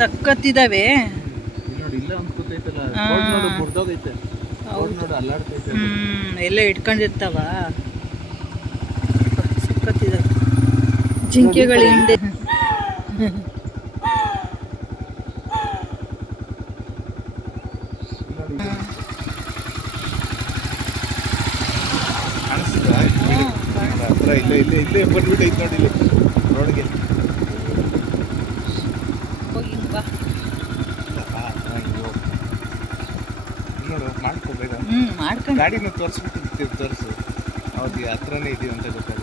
ಸಖತ್ತಿದಾವೆ. ಹ್ಮ್ ಎಲ್ಲ ಇಟ್ಕೊಂಡಿರ್ತಾವ ಸಖತ್ತಿದಾವೆ ಜಿಂಕೆಗಳ? ಬಿಡಿ. ಇಲ್ಲ, ಇಲ್ಲೇ ಇಲ್ಲೇ ಇಲ್ಲೇ ಬಂದ್ಬಿಟ್ಟೈತೆ ನೋಡಿ ಇಲ್ಲಿ ರೋಡ್ಗೆ ನೋಡು ಮಾಡ್ಕೋಬೇಕು ಮಾಡ್ಕೊಂಡು ಗಾಡಿನ ತೋರಿಸ್ಬಿಟ್ಟು ತೋರಿಸು. ಹೌದು ಹತ್ರನೇ ಇದೀವಿ ಅಂತ ಗೊತ್ತು